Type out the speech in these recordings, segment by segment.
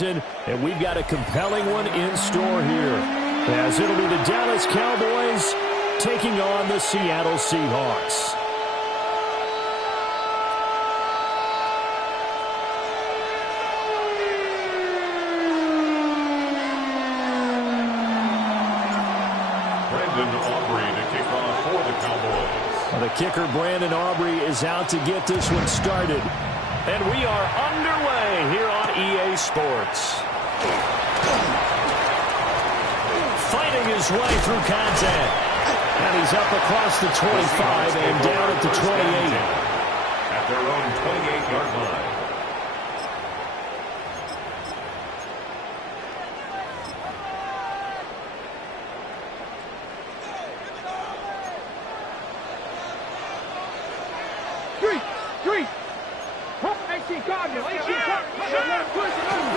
And we've got a compelling one in store here, as it'll be the Dallas Cowboys taking on the Seattle Seahawks. Brandon Aubrey to kick off for the Cowboys. The kicker, Brandon Aubrey, is out to get this one started. And we are underway here on EA Sports. Fighting his way through contact. And he's up across the 25 and down at the 28. At their own 28-yard line.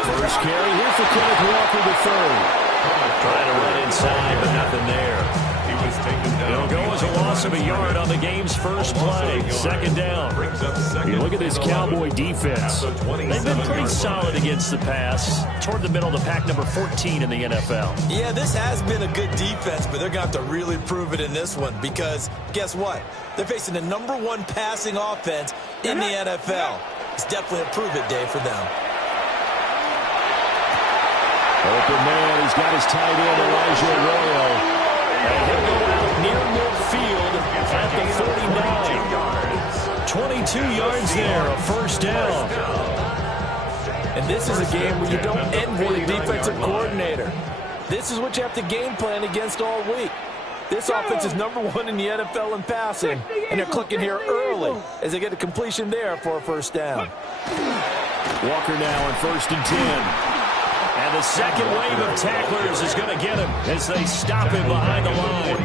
First carry here for Kenneth Walker III. Trying to run inside, but nothing there. He was taken down. It'll go as a loss of a yard on the game's first play. Second down. You look at this Cowboy defense. They've been pretty solid against the pass. Toward the middle of the pack, number 14 in the NFL. Yeah, this has been a good defense, but they're going to have to really prove it in this one because guess what? They're facing the #1 passing offense in the NFL. It's definitely a prove-it day for them. Open man, he's got his tight end, Elijah Arroyo. And he'll go out near midfield at the 49. 22 yards there, a first down. And this is a game where you don't envy the defensive coordinator. This is what you have to game plan against all week. This offense is #1 in the NFL in passing, and they're clicking here early as they get a completion there for a first down. Walker now on 1st and 10. And the second wave of tacklers is going to get him as they stop him behind the line.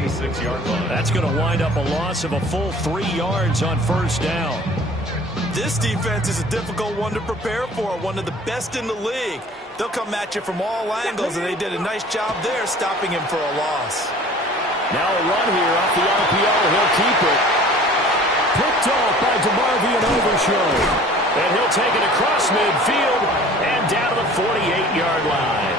That's going to wind up a loss of a full 3 yards on first down. This defense is a difficult one to prepare for, one of the best in the league. They'll come at you from all angles, and they did a nice job there stopping him for a loss. Now a run here off the RPO. He'll keep it. Picked off by DeMarvion Overshown. And he'll take it across midfield and down to the 48-yard line.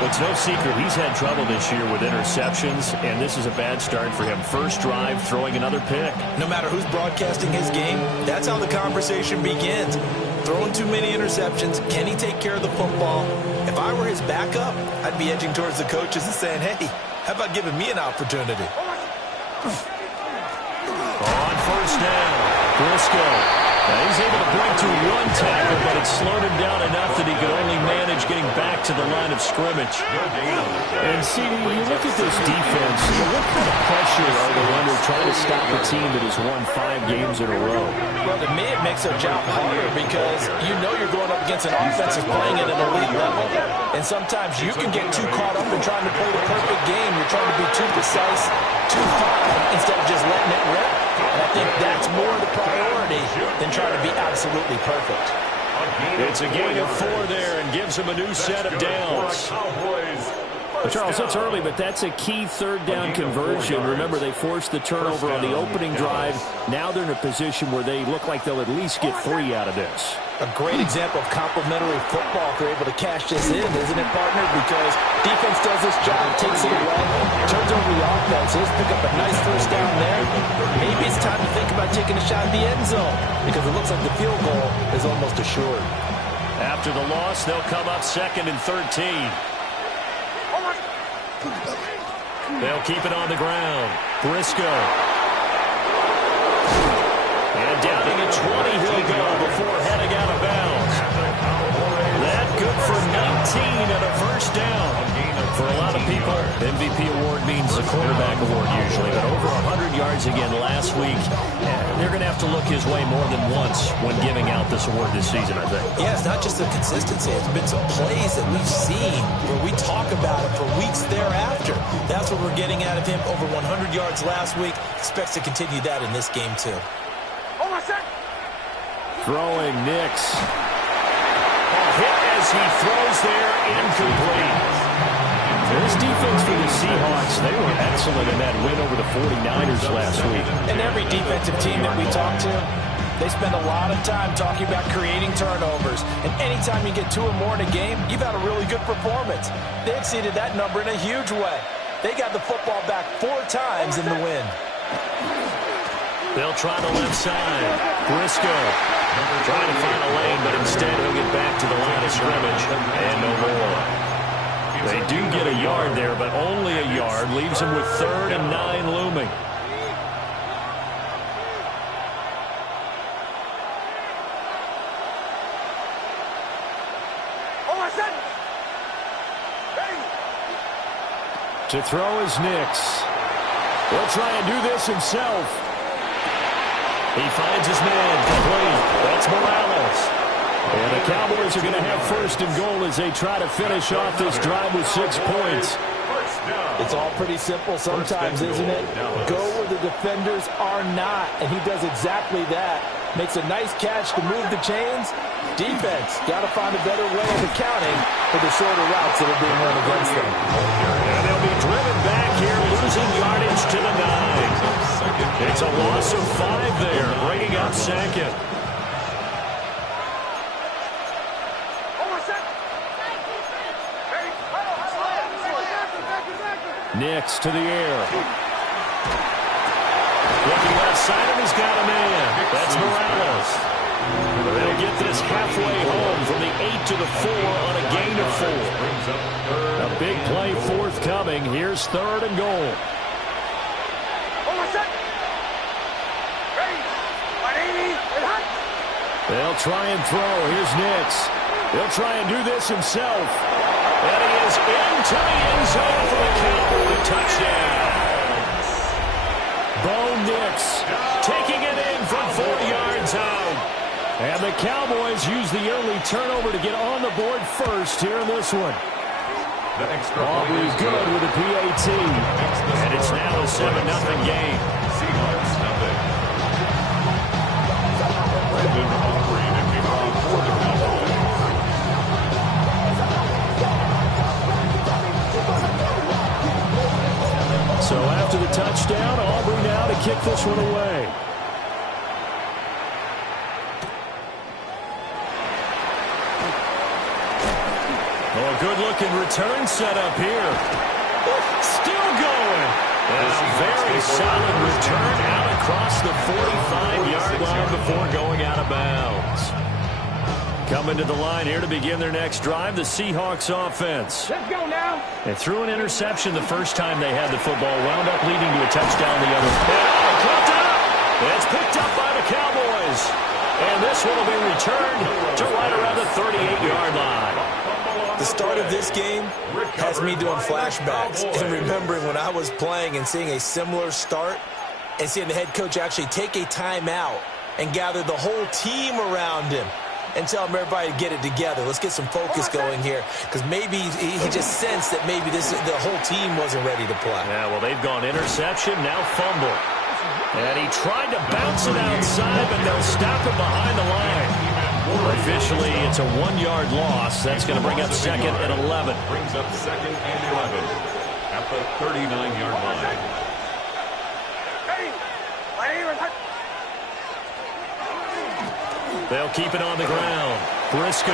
Well, it's no secret he's had trouble this year with interceptions, and this is a bad start for him. First drive, throwing another pick. No matter who's broadcasting his game, that's how the conversation begins. Throwing too many interceptions, can he take care of the football? If I were his backup, I'd be edging towards the coaches and saying, hey, how about giving me an opportunity? On first down, Briscoe. Now he's able to break to one tackle, but it slowed him down enough that he could only manage getting back to the line of scrimmage. And, CD, you look at this defense, what kind of pressure are they under trying to stop a team that has won 5 games in a row? Well, to me, it makes their job harder because you know you're going up against an offense that's playing at an elite level. And sometimes you can get too caught up in trying to play the perfect game. You're trying to be too precise, too fine, instead of just letting it rip. And I think that's more the priority than trying to be absolutely perfect. It's a gain of 4 there and gives him a new set of downs. Well, Charles, that's early, but that's a key third down conversion. Remember, they forced the turnover on the opening drive. Now they're in a position where they look like they'll at least get 3 out of this. A great example of complementary football if they're able to cash this in, isn't it, partner? Because defense does this job, takes it away, turns over the offense. Let's pick up a nice first down there. Maybe it's time to think about taking a shot at the end zone because it looks like the field goal is almost assured. After the loss, they'll come up 2nd and 13. They'll keep it on the ground. Briscoe. And down to the 20 he'll go before heading out of bounds. That good for 19 and a first down. For a lot of people, MVP award means the quarterback award usually, but over 100 yards again last week. They're going to have to look his way more than once when giving out this award this season, I think. Yeah, it's not just the consistency. It's been some plays that we've seen where we talk about it for weeks thereafter. That's what we're getting out of him. Over 100 yards last week. Expects to continue that in this game, too. Throwing Nix. A hit as he throws there, incomplete. This defense for the Seahawks, they were excellent in that win over the 49ers last week. And every defensive team that we talk to, They spend a lot of time talking about creating turnovers. And anytime you get 2 or more in a game, you've had a really good performance. They exceeded that number in a huge way. They got the football back 4 times in the win. They'll try the left side. Briscoe trying to find a lane, but instead he'll get back to the line of scrimmage and no more. They do get a yard there, but only a yard. Leaves them with 3rd and 9 looming. To throw is Nix. He'll try and do this himself. He finds his man complete. That's Morales. And the Cowboys are going to have 1st and goal as they try to finish off this drive with 6 points. It's all pretty simple sometimes, isn't it? Go where the defenders are not, and he does exactly that. Makes a nice catch to move the chains. Defense, got to find a better way of accounting for the shorter routes that are being run against them. And they'll be driven back here, losing yardage to the 9. It's a loss of 5 there, bringing up 2nd. Nix to the air. Looking left side, and he's got a man. That's Morales. They'll get this halfway home from the 8 to the 4 on a gain of 4. A big play forthcoming. Here's 3rd and goal. They'll try and throw. Here's Nix. He'll try and do this himself. And he is into the end zone for a Cowboy touchdown. Bo Nix taking it in from 4 yards out. And the Cowboys use the early turnover to get on the board first here in this one. Aubrey's good with a PAT. And it's now a 7-0 game. Seahawks nothing. Brandon Aubrey to kick off for the Cowboys. So after the touchdown, Aubrey now to kick this one away. Oh, a good-looking return set up here. Still going. And a very solid return out across the 45-yard line before going out of bounds. Coming to the line here to begin their next drive, the Seahawks offense. Let's go now. They threw an interception the first time they had the football, wound up leading to a touchdown the other. Caught up. It's picked up by the Cowboys. And this one will be returned to right around the 38-yard line. The start of this game has me doing flashbacks and remembering when I was playing and seeing a similar start and seeing the head coach actually take a timeout and gather the whole team around him and tell him everybody to get it together. Let's get some focus going here, because maybe he just sensed that maybe the whole team wasn't ready to play. Yeah, well, they've gone interception, now fumble. And he tried to bounce it outside, but they'll stop him behind the line. Officially, it's a 1-yard loss. That's going to bring up 2nd and 11. Brings up 2nd and 11 at the 39-yard line. They'll keep it on the ground. Briscoe.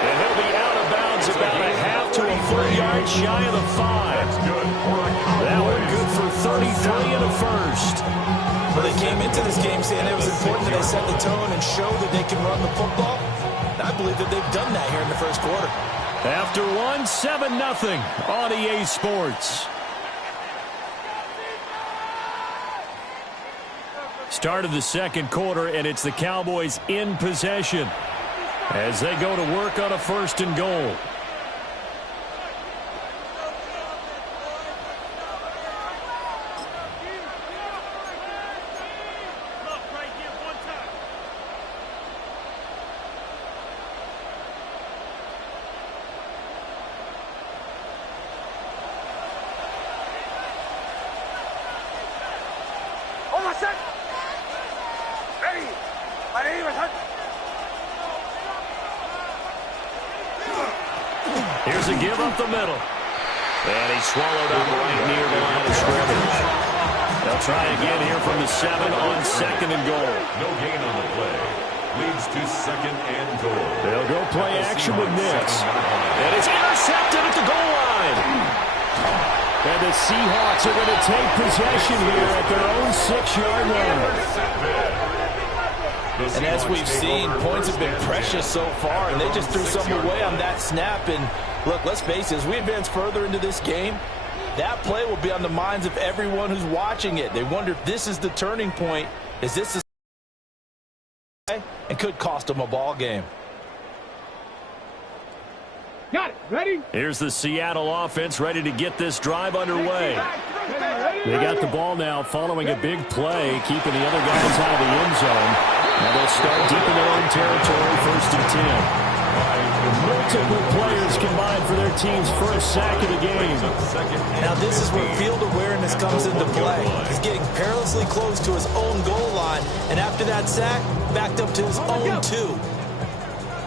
And he'll be out of bounds about a half to a full yard shy of the 5. That one good for 33 and a first. Well, they came into this game saying it was important that they set the tone and show that they can run the football. I believe that they've done that here in the first quarter. After 7-0 on EA Sports. Start of the second quarter, and it's the Cowboys in possession as they go to work on a 1st and goal. Here's a give up the middle. And he swallowed up right near the line of scrimmage. They'll try again here from the 7 on 2nd and goal. No gain on the play. Leads to 2nd and goal. They'll go play action with Nix. And it's intercepted at the goal line. And the Seahawks are going to take possession here at their own 6-yard line. And as we've seen, points have been precious so far, and they just threw some away on that snap. And look, let's face it, as we advance further into this game, that play will be on the minds of everyone who's watching it. They wonder if this is the turning point. Is this a and could cost them a ball game? Got it. Ready? Here's the Seattle offense ready to get this drive underway. They got the ball now following a big play, keeping the other guys out of the end zone. And they'll start deep in their own territory, 1st and 10. Multiple players combined for their team's first sack of the game. Now this is where field awareness comes into play. He's getting perilously close to his own goal line, and after that sack, backed up to his own 2.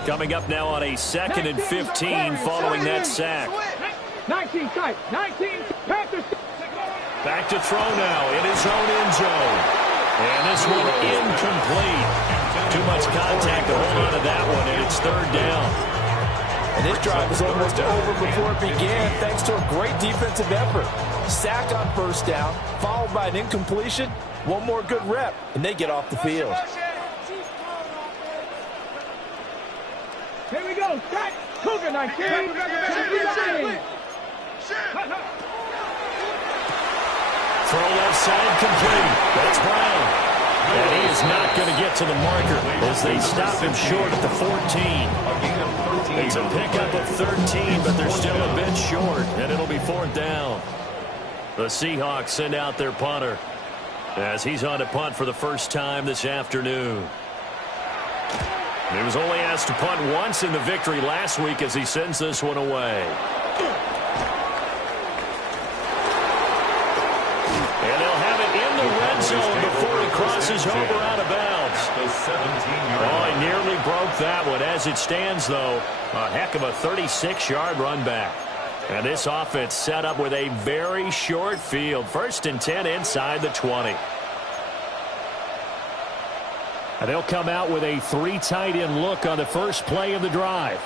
Coming up now on a 2nd and 15 following that sack. 19 tight. 19. Panthers. Back to throw now in his own end zone. And this one incomplete. Too much contact to hold on to that one, and it's 3rd down. And this drive was almost over before it began thanks to a great defensive effort. Sack on 1st down, followed by an incompletion. One more good rep, and they get off the field. Here we go. Set. Cougar 19. Throw left side complete. That's Brown. And he is not going to get to the marker as they stop him short at the 14. It's a pickup of 13, but they're still a bit short, and it'll be 4th down. The Seahawks send out their punter as he's on to punt for the first time this afternoon. He was only asked to punt once in the victory last week as he sends this one away. And they'll have it in the red zone before he crosses over out of bounds. Oh, he nearly broke that one. As it stands, though, a heck of a 36-yard run back. And this offense set up with a very short field. 1st and 10 inside the 20. And they'll come out with a 3 tight end look on the first play of the drive.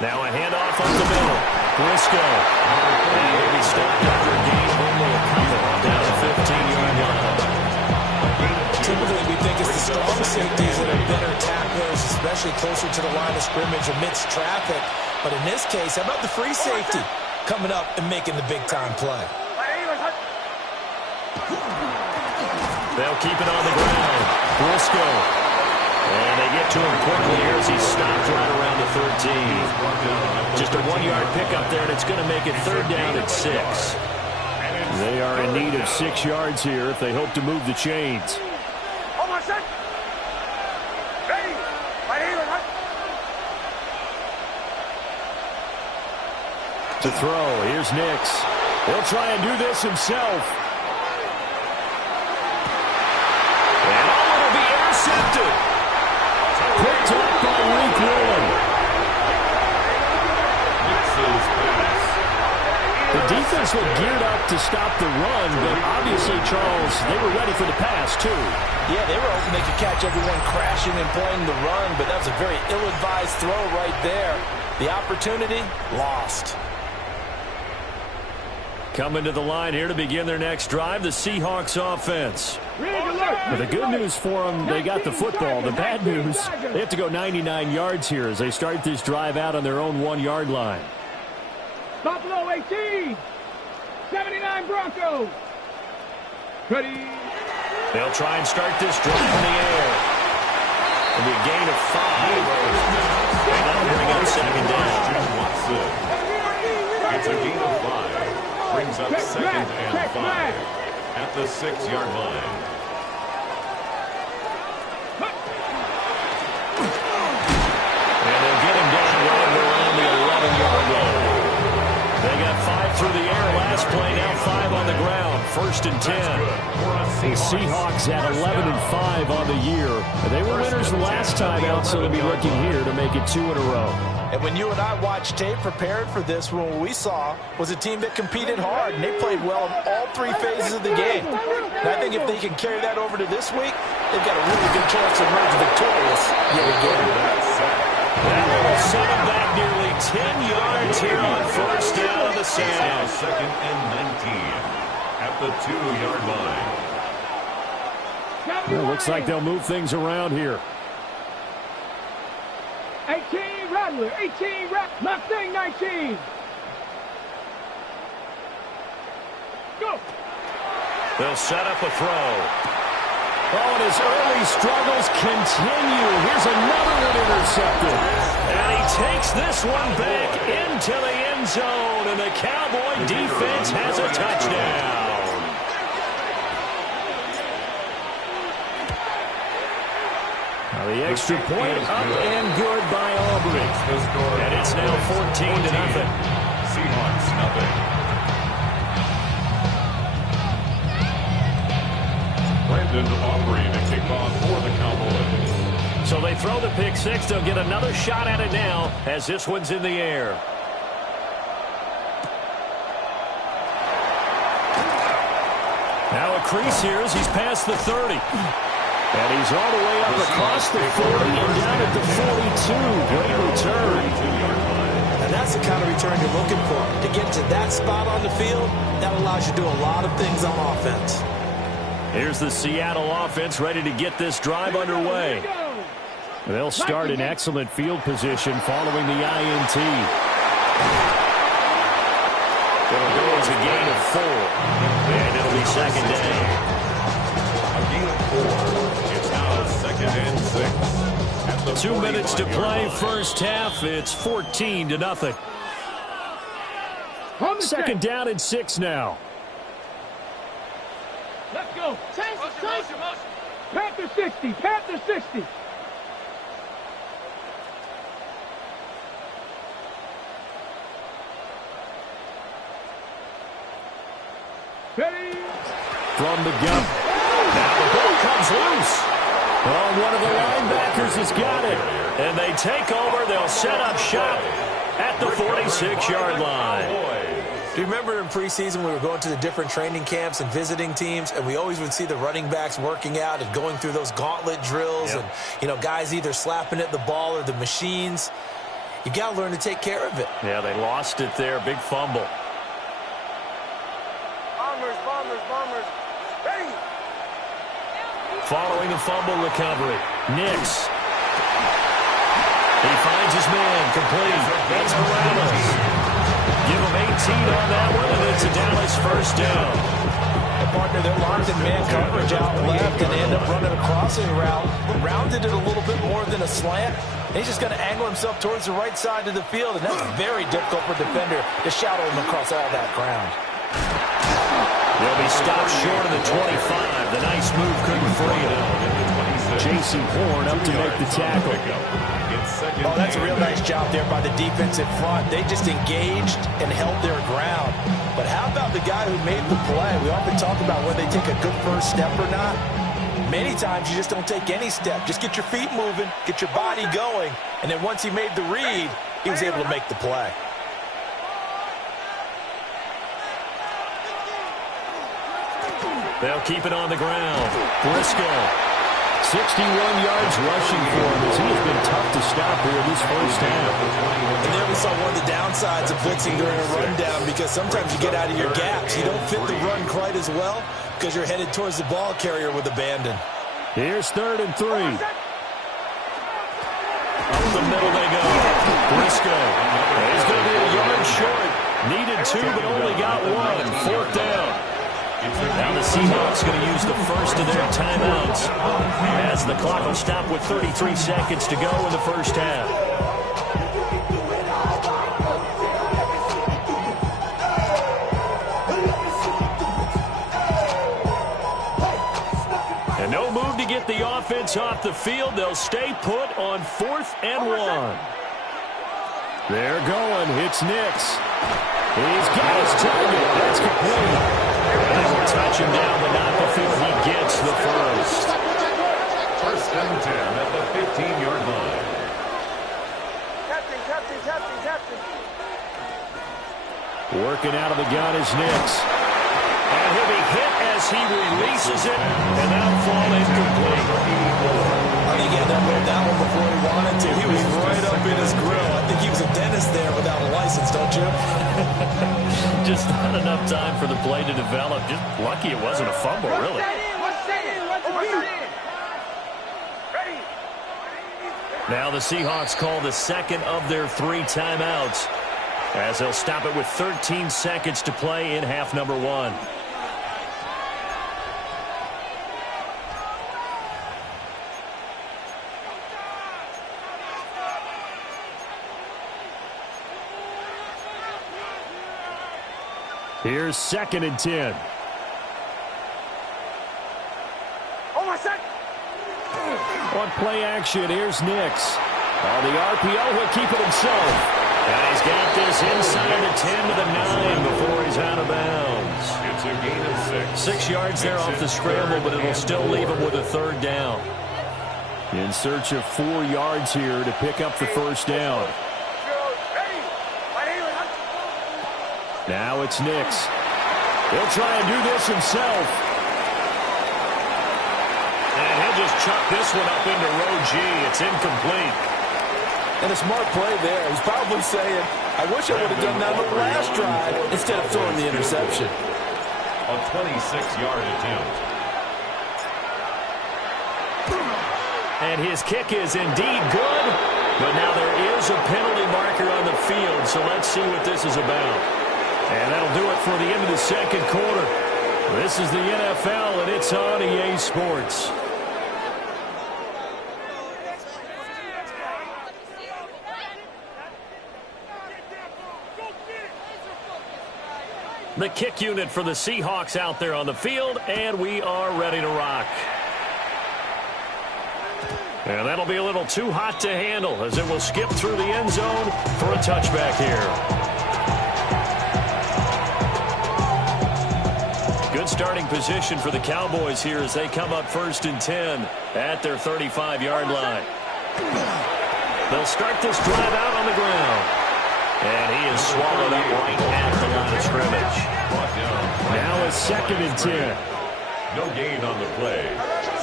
Now a handoff up the middle. Briscoe. And he'll be stopped after a gain of only a couple down the 15-yard line. Typically, we think it's the strong safeties that are better tacklers, especially closer to the line of scrimmage amidst traffic. But in this case, how about the free safety coming up and making the big-time play? They'll keep it on the ground. Briscoe. And they get to him quickly here as he stopped right around the 13. Just a 1-yard pickup there, and it's going to make it 3rd down at 6. They are in need of 6 yards here if they hope to move the chains. To throw, here's Nix. He'll try and do this himself. And all will be intercepted. Picked up by Rick Whelan. The defense looked geared up to stop the run, but obviously, Charles, they were ready for the pass, too. Yeah, they were hoping they could catch everyone crashing and playing the run, but that was a very ill-advised throw right there. The opportunity, lost. Coming to the line here to begin their next drive, the Seahawks offense. But the good news for them, they got the football. The bad news, they have to go 99 yards here as they start this drive out on their own 1-yard line. Buffalo 18. 79 Broncos. Ready. They'll try and start this drive in the air. It'll be a gain of 5. And that'll bring up 2nd down. It's a gain of 5. Brings up 2nd and 5 at the 6-yard line. And they'll get him down right around the 11-yard line. They got 5 through the air last play, now 5 on the ground. 1st and 10. The Seahawks at 11-5 on the year. They were winners the last time out, so they'll be looking here to make it 2 in a row. And when you and I watched tape prepared for this, what we saw was a team that competed hard, and they played well in all 3 phases of the game. And I think if they can carry that over to this week, they've got a really good chance to emerge victorious yet again. That will set them back nearly 10 yards here on first down of the Sam. Second and 19 at the 2-yard line. Well, looks like they'll move things around here. 18 Rattler, 18 Mustang 19. Go. They'll set up a throw. Oh, and his early struggles continue. Here's another one intercepted. And he takes this one back into the end zone, and the Cowboy defense has a touchdown. Now the extra point up and good by Aubrey. And it's now 14-0. Seahawks nothing. Brandon Aubrey to kick off for the Cowboys. So they throw the pick six. They'll get another shot at it now as this one's in the air. Now a crease here as he's past the 30. And he's all the way up across the 40 and down at the 42. Great return. And that's the kind of return you're looking for. To get to that spot on the field, that allows you to do a lot of things on offense. Here's the Seattle offense ready to get this drive underway. They'll start in excellent field position following the INT. It'll go as a gain of 4. And it'll be second down. A gain of 4. It's now second and 6. At the 2 minutes to play first half. It's 14-0. Second down and 6 now. Let's go. Panther 60. Panther 60. Ready. From the gun. Now the ball comes loose. Oh, one of the linebackers has got it. And they take over. They'll set up shop at the 46-yard line. Do you remember in preseason we were going to the different training camps and visiting teams, and we always would see the running backs working out and going through those gauntlet drills, and, you know, guys either slapping at the ball or the machines. You got to learn to take care of it. Yeah, they lost it there. Big fumble. Bombers. Ready. Following the fumble recovery, Nix. He finds his man, complete. That's Morales. Give him 18 on that one, and it's a Dallas first down. And partner, they're locked in man coverage out left, and they end up running a crossing route. Rounded it a little bit more than a slant. And he's just going to angle himself towards the right side of the field, and that's very difficult for a defender to shadow him across all that ground. They'll be stopped short of the 25. The nice move couldn't free it. J.C. Horn up to make the tackle. Oh, that's a real nice job there by the defensive front. They just engaged and held their ground. But how about the guy who made the play? We often talk about whether they take a good first step or not. Many times you just don't take any step. Just get your feet moving, get your body going, and then once he made the read, he was able to make the play. They'll keep it on the ground. Briscoe. 61 yards rushing for him as he has been tough to stop here in this first half. And there we saw one of the downsides of blitzing during a rundown, because sometimes you get out of your gaps. You don't fit the run quite as well because you're headed towards the ball carrier with abandon. Here's 3rd and 3. Up the middle they go. Briscoe. He's going to be a yard short. Needed 2, but only got 1. 4th down. Now the Seahawks going to use the first of their timeouts as the clock will stop with 33 seconds to go in the first half. And no move to get the offense off the field. They'll stay put on 4th and 1. They're going. It's Nix. He's got his target. That's complete. They will touch him down, but not before. Mayfield, he gets the first. First and 10 at the 15-yard line. Captain. Working out of the gun is Nix. And he'll be hit as he releases it, and that'll fall incomplete. I think he had to hold that one before he wanted to. He was right up in his grill. I think he was a dentist there without a license, don't you? Just not enough time for the play to develop. Just lucky it wasn't a fumble, really. Now the Seahawks call the second of their 3 timeouts, as they'll stop it with 13 seconds to play in half number 1. Here's second and 10. On play action, here's Nix. On the RPO, he'll keep it himself. And he's got this inside the 10 to the 9 before he's out of bounds. It's a gain of 6. 6 yards there off the scramble, but it'll still leave him with a third down. In search of 4 yards here to pick up the first down. Now it's Nix. He'll try and do this himself. And he'll just chuck this one up into row G. It's incomplete. And a smart play there. He's probably saying, I wish I would have done that on the last drive instead of throwing the interception. A 26-yard attempt. And his kick is indeed good. But now there is a penalty marker on the field, so let's see what this is about. And that'll do it for the end of the second quarter. This is the NFL, and it's on EA Sports. The kick unit for the Seahawks out there on the field, and we are ready to rock. And that'll be a little too hot to handle as it will skip through the end zone for a touchback here. Good starting position for the Cowboys here as they come up first and 10 at their 35-yard line. They'll start this drive out on the ground. And he is swallowed up right at the line of scrimmage. Now it's second and 10. No gain on the play.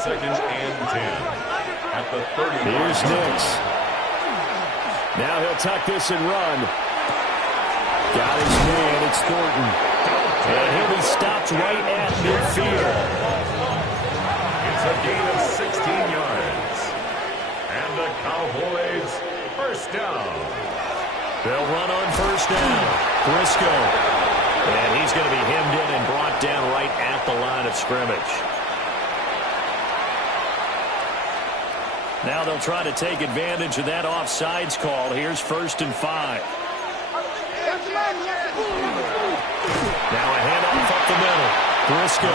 Second and 10 at the 30. Here's Nix. Now he'll tuck this and run. Got his man. It's Thornton. And he'll be stopped right at midfield. It's a gain of 16 yards. And the Cowboys first down. They'll run on first down. Briscoe. And he's going to be hemmed in and brought down right at the line of scrimmage. Now they'll try to take advantage of that offsides call. Here's first and 5. Now a handoff up the middle. Briscoe.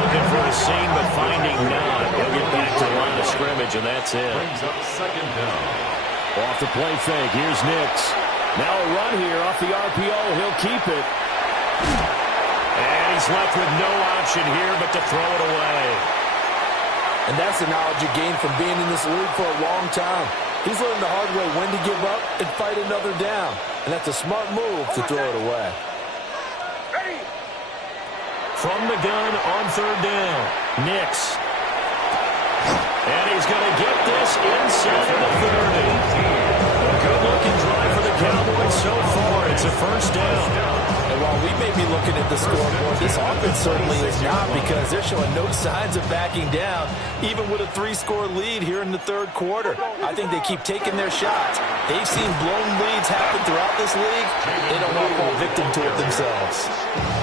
Looking for a seam, but finding none. He'll get back to the line of scrimmage, and that's it. Brings up second down. Off the play fake, here's Nix. Now a run here off the RPO, he'll keep it. And he's left with no option here but to throw it away. And that's the knowledge you gain from being in this league for a long time. He's learned the hard way when to give up and fight another down. And that's a smart move to throw it away. From the gun on third down, Nix. And he's going to get this inside the 30. A good-looking drive for the Cowboys so far. It's a first down. And while we may be looking at the scoreboard, this offense certainly is not, because they're showing no signs of backing down, even with a 3-score lead here in the third quarter. I think they keep taking their shots. They've seen blown leads happen throughout this league. They don't want to fall victim to it themselves.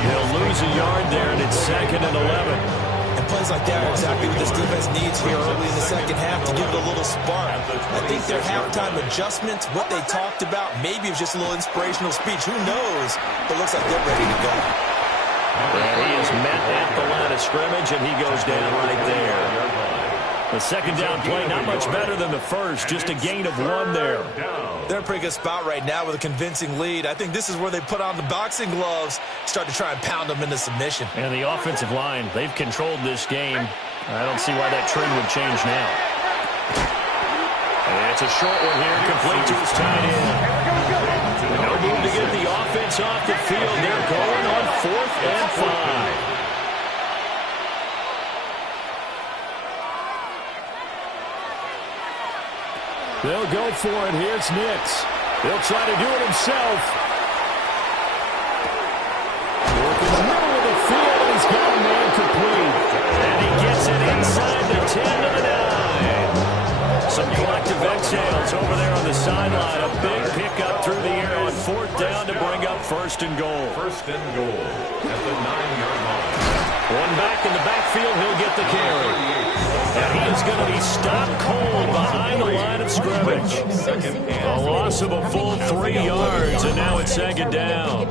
He'll lose a yard there, and it's second and 11. And plays like that are exactly what this defense needs here early in the second half to give it a little spark. I think their halftime adjustments, what they talked about, maybe it was just a little inspirational speech. Who knows? But it looks like they're ready to go. And he is met at the line of scrimmage, and he goes down right there. The second down play, not much better than the first, just a gain of 1 there. They're in a pretty good spot right now with a convincing lead. I think this is where they put on the boxing gloves, start to try and pound them into submission. And the offensive line, they've controlled this game. I don't see why that trend would change now. And it's a short one here, complete to his tight end. No move to get the offense off the field. They're going on 4th and 5. They'll go for it. Here's Nix. He'll try to do it himself. Working the middle of the field, and he's got a man complete. And he gets it inside the 10 to the 9. Some collective exhales over there on the sideline. A big pickup through the air on 4th down to bring up 1st and goal. 1st and goal at the 9-yard line. One back in the backfield, he'll get the carry. And he is going to be stopped cold behind the line of scrimmage. A loss of a full 3 yards, and now it's 2nd down.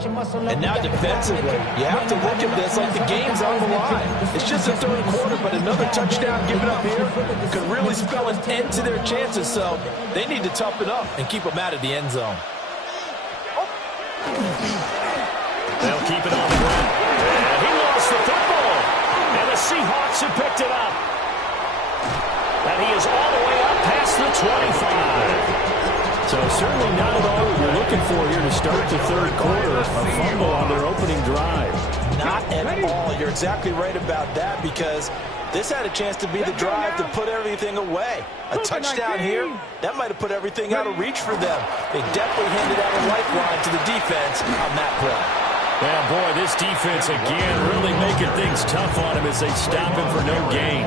And now defensively, you have to look at this like the game's on the line. It's just the 3rd quarter, but another touchdown given up here could really spell an end to their chances, so they need to toughen up and keep them out of the end zone. They'll keep it on the ground. And he lost the football. And the Seahawks have picked it up. And he is all the way up past the 25. So certainly not at all what you're looking for here to start the 3rd quarter. A fumble on their opening drive. Not at all. You're exactly right about that, because this had a chance to be the drive to put everything away. A touchdown here, that might have put everything out of reach for them. They definitely handed out a lifeline to the defense on that play. Well, boy, this defense again really making things tough on him as they stop him for no gain.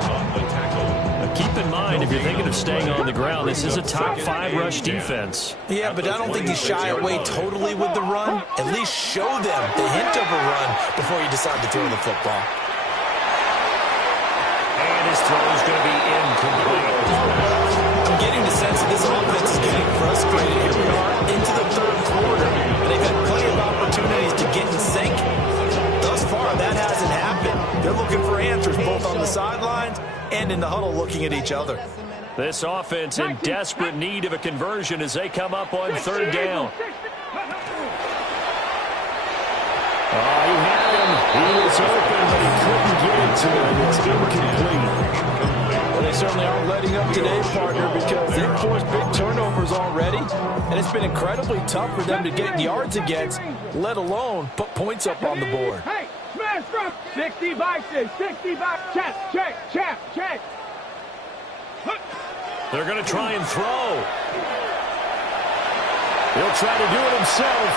Keep in mind, if you're thinking of staying on the ground, this is a top 5 rush defense. Yeah, but I don't think you shy away totally with the run. At least show them the hint of a run before you decide to throw the football. And his throw is going to be incomplete. I'm getting the sense that this offense is getting frustrated. Here we are into the 3rd quarter, and they've had plenty of opportunities to get in sync. Thus far, that hasn't happened. They're looking for answers both on the sidelines and in the huddle looking at each other. This offense in desperate need of a conversion as they come up on 3rd down. Oh, he had him. He was open, but he couldn't get it to him. It's incomplete. Well, they certainly aren't letting up today, partner, because they've forced big turnovers already, and it's been incredibly tough for them to get yards against, let alone put points up on the board. Hey, smash from 60 boxes, 60 box, check. They're going to try and throw. He'll try to do it himself.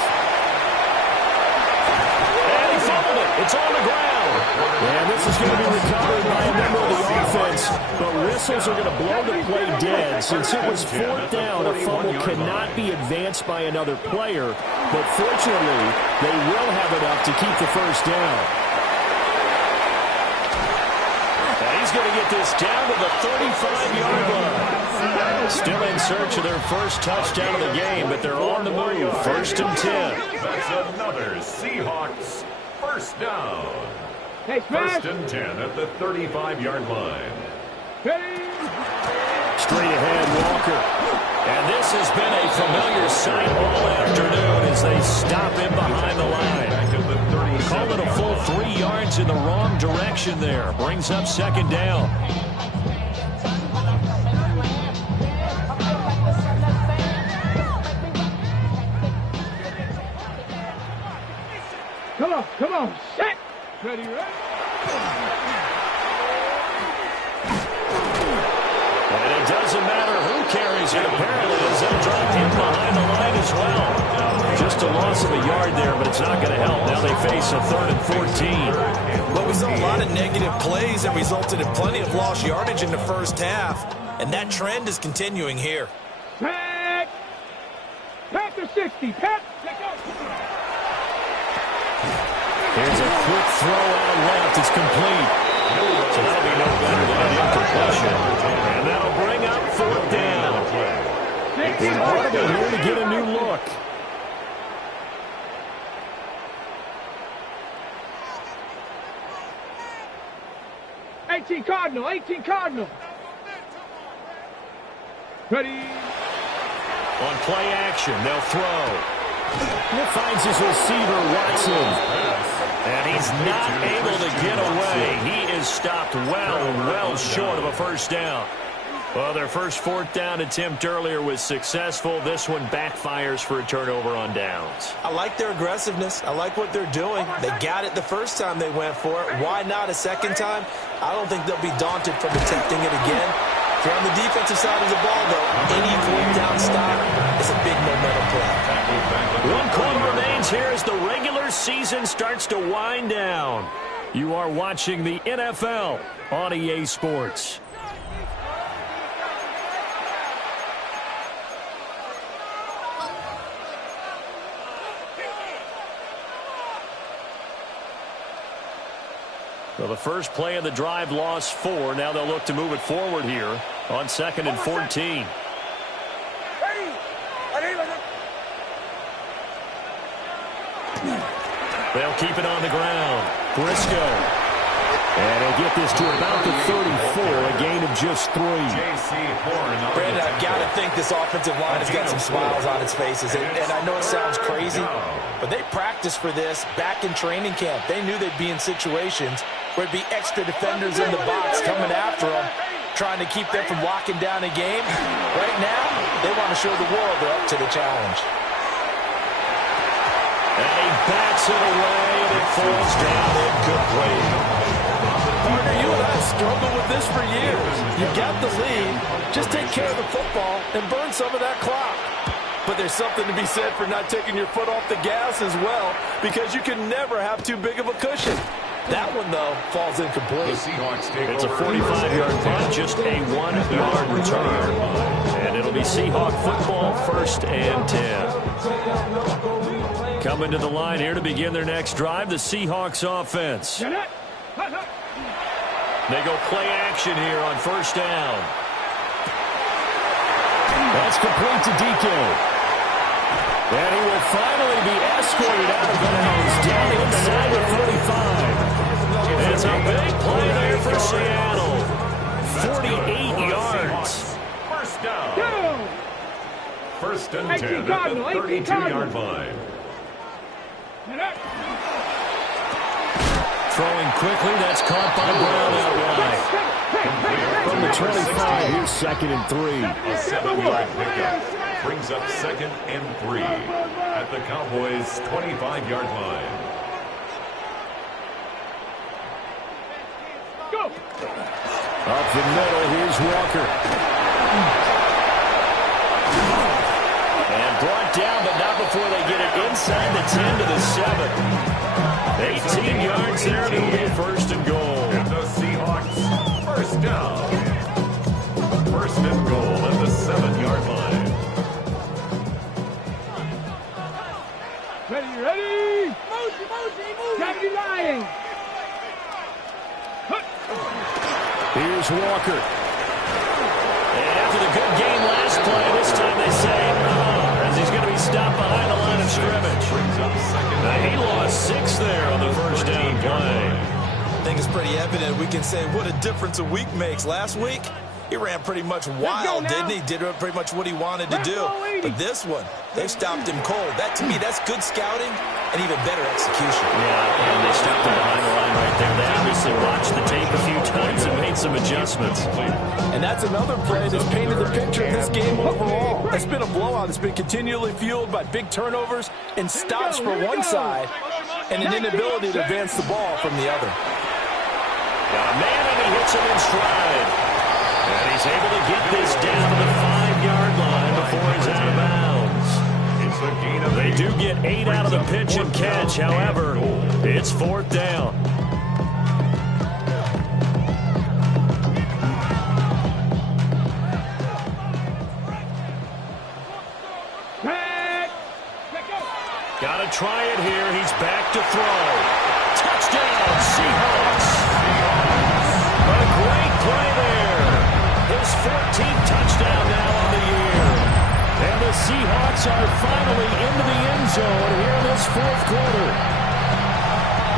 And he fumbled it. It's on the ground. And this is going to be recovered by a member of the offense. But whistles are going to blow the play dead. Since it was 4th down, a fumble cannot be advanced by another player. But fortunately, they will have enough to keep the 1st down. He's going to get this down to the 35-yard line. Still in search of their first touchdown of the game, but they're on the move. 1st and 10. That's another Seahawks 1st down. Hey, smash. 1st and 10 at the 35-yard line. Straight ahead, Walker. And this has been a familiar sight all afternoon as they stop him behind the line. Call it a full 3 yards in the wrong direction there. Brings up 2nd down. Come on, set. Ready. And it doesn't matter who carries it, apparently, as they'll drop him behind the line as well. Just a loss of a yard there, but it's not going to help. Now they face a 3rd and 14. Well, we saw a lot of negative plays that resulted in plenty of lost yardage in the 1st half, and that trend is continuing here. Pat to 60. Pat, let go. Here's a quick throw out left. It's complete. So that'll be no better than an incompletion. And that'll bring up 4th down. And Audible here to get a new look. Cardinal. Ready. On play action, they'll throw. It finds his receiver, Watson. And he's not able to get away. He is stopped well short of a first down. Well, their first 4th down attempt earlier was successful. This one backfires for a turnover on downs. I like their aggressiveness. I like what they're doing. They got it the first time they went for it. Why not a second time? I don't think they'll be daunted from attempting it again. If you're on the defensive side of the ball, though, any 4th down stop is a big momentum play. 1 quarter remains here as the regular season starts to wind down. You are watching the NFL on EA Sports. So the first play of the drive lost 4. Now they'll look to move it forward here on 2nd and 14. They'll keep it on the ground. Briscoe. And he'll get this to about the 34, a gain of just 3. Brandon, I've got to think this offensive line has got some smiles on its faces. And I know it sounds crazy, but they practiced for this back in training camp. They knew they'd be in situations where it'd be extra defenders in the box coming after them, trying to keep them from locking down a game. Right now, they want to show the world they're up to the challenge. And he bats it away, and it falls down incomplete. Partner, you and I have struggled with this for years. You've got the lead. Just take care of the football and burn some of that clock. But there's something to be said for not taking your foot off the gas as well, because you can never have too big of a cushion. That one, though, falls incomplete. It's a 45-yard punt, just a 1-yard return. And it'll be Seahawk football, 1st and 10. Coming to the line here to begin their next drive, the Seahawks offense. They go play action here on 1st down. That's complete to DK. And he will finally be escorted out of bounds down inside the 45. It's a big play there for Seattle. 48 yards. First down. 1st and 10 at the 32-yard line. Throwing quickly, that's caught by Brown out wide. From the 25, here's 2nd and 3. A 7-yard pickup brings up 2nd and 3 at the Cowboys' 25-yard line. Up the middle, here's Walker. And brought down, but not before they get it inside the 10 to the 7. 18 yards there, and it'll be 1st and goal. And the Seahawks, 1st down. 1st and goal at the 7-yard line. Ready. Moji. Lying. Here's Walker. And after the good game last play, this time they say, as he's going to be stopped behind the line of scrimmage. Now, he lost 6 there on the 1st down play. I think it's pretty evident. We can say what a difference a week makes. Last week, he ran pretty much wild, didn't he? Did pretty much what he wanted to do. But this one, they stopped him cold. That, to me, that's good scouting and even better execution. Yeah, and they stopped him behind the line right there. They obviously watched the tape a few times and made some adjustments. And that's another play that's painted the picture of this game overall. It's been a blowout. It's been continually fueled by big turnovers and stops for one side and an inability to advance the ball from the other. Got a man, and he hits him in stride. And he's able to get this down to the 5-yard line before he's out of bounds. They do get 8 out of the pitch and catch. However, it's 4th down. Got to try it here. He's back to throw. Touchdown, Seahawks. A great play there. His 14th touchdown now on the year. And the Seahawks are finally into the end zone here in this 4th quarter.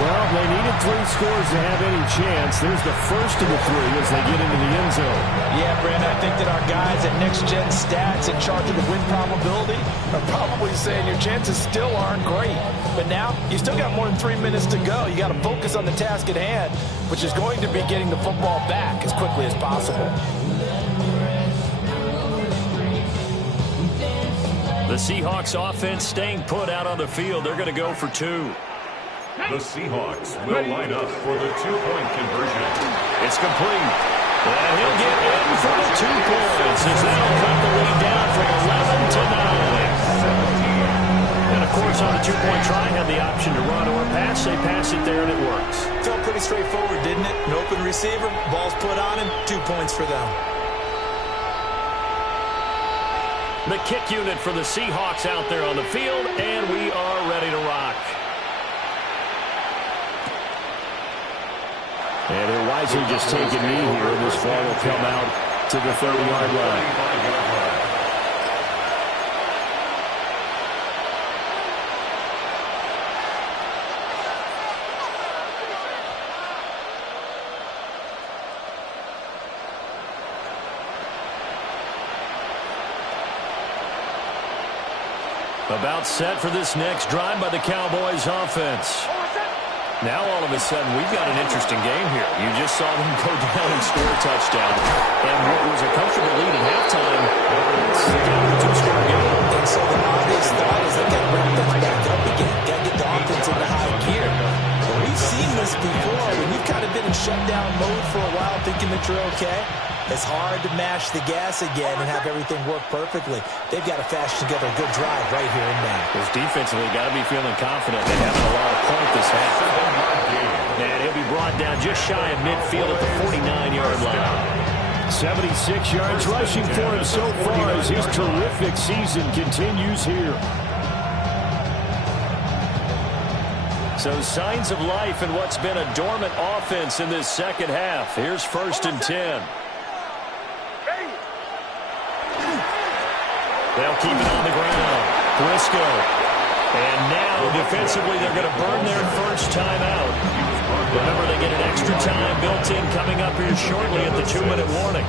Well, they needed 3 scores to have any chance. There's the first of the 3 as they get into the end zone. Yeah, Brandon, I think that our guys at Next Gen Stats in charge of the win probability are probably saying your chances still aren't great. But now, you still got more than 3 minutes to go. You got to focus on the task at hand, which is going to be getting the football back as quickly as possible. The Seahawks offense staying put out on the field. They're going to go for 2. The Seahawks will line up for the 2-point conversion. It's complete. And he'll get in for the 2 points as that'll cut the lead down from 11 to 9. And, of course, on the 2-point try, had the option to run or pass. They pass it there, and it works. Felt pretty straightforward, didn't it? An open receiver, ball's put on him, 2 points for them. The kick unit for the Seahawks out there on the field, and we are ready to rock. And they're wisely just taking knee here. This ball will come out to the 30-yard line. About set for this next drive by the Cowboys offense. Now, all of a sudden, we've got an interesting game here. You just saw them go down and score a touchdown. And what was a comfortable lead at halftime, it's down to a 2-score game. And so the obvious thought is they've got to ramp things back up again. Got to get the offense into high gear. But we've seen this before when you've kind of been in shutdown mode for a while thinking that you're okay. It's hard to mash the gas again and have everything work perfectly. They've got to fashion together a good drive right here and now. Because defensively, got to be feeling confident. They haven't allowed a point this half. And he'll be brought down just shy of midfield at the 49-yard line. 76 yards rushing for him so far as his terrific season continues here. So signs of life in what's been a dormant offense in this second half. Here's 1st and 10. They'll keep it on the ground. Briscoe. And now, defensively, they're going to burn their first time out. Remember, they get an extra time built in coming up here shortly at the 2-minute warning.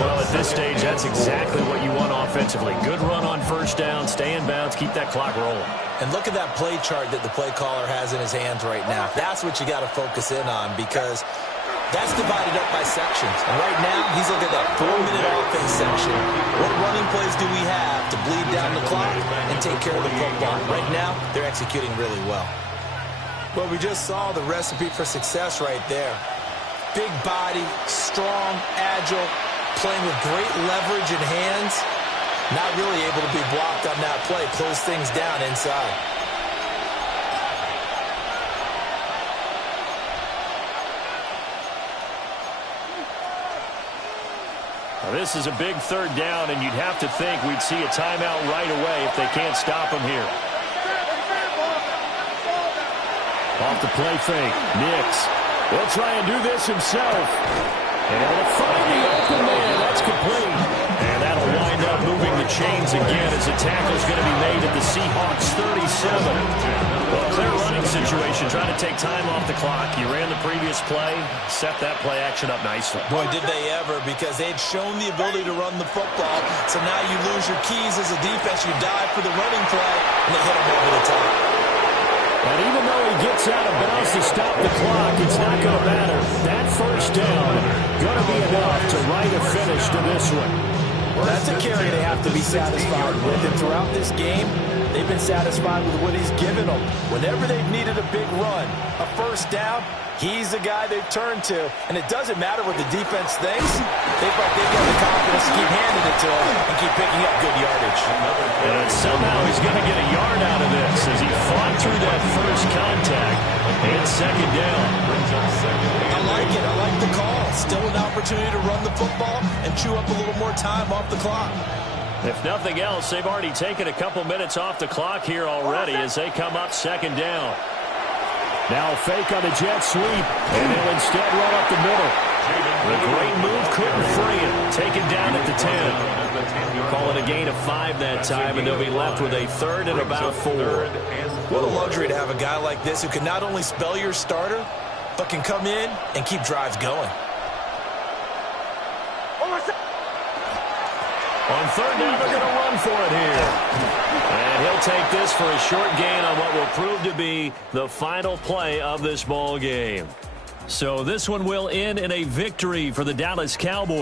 Well, at this stage, that's exactly what you want offensively. Good run on first down, stay in bounds, keep that clock rolling. And look at that play chart that the play caller has in his hands right now. That's what you got to focus in on because that's divided up by sections. And right now, he's looking at that 4-minute offense section. What running plays do we have to bleed down the clock and take care of the football? Right now, they're executing really well. Well, we just saw the recipe for success right there. Big body, strong, agile, playing with great leverage in hands. Not really able to be blocked on that play. Close things down inside. Now, this is a big 3rd down, and you'd have to think we'd see a timeout right away if they can't stop him here. Off the play fake. Nix will try and do this himself. And able to find the open man. That's complete. And that'll wind up moving the chains again as a tackle's going to be made at the Seahawks 37. Well, clear running situation, trying to take time off the clock. You ran the previous play, set that play action up nicely. Boy, did they ever, because they'd shown the ability to run the football. So now you lose your keys as a defense. You dive for the running play, and they hit him over the top. And even though he gets out of bounds to stop the clock, it's not going to matter. That first down going to be enough to write a finish to this one. Well, that's a carry they have to be satisfied with. And throughout this game, they've been satisfied with what he's given them. Whenever they've needed a big run, a first down, he's the guy they've turned to. And it doesn't matter what the defense thinks. They've got the confidence to keep handing it to him and keep picking up good yardage. And somehow he's going to get a yard out of this as he fought through that first contact. And 2nd down. I like it. I like the call. Still an opportunity to run the football and chew up a little more time off the clock. If nothing else, they've already taken a couple minutes off the clock here already as they come up 2nd down. Now a fake on the jet sweep, and they'll instead run up the middle. The great move couldn't free him. Taken down at the 10. Call it a gain of 5 that time, and they'll be left with a 3rd and about 4. What a luxury to have a guy like this who can not only spell your starter, but can come in and keep drives going. third down, they're going to run for it here. And he'll take this for a short gain on what will prove to be the final play of this ball game. So this one will end in a victory for the Dallas Cowboys.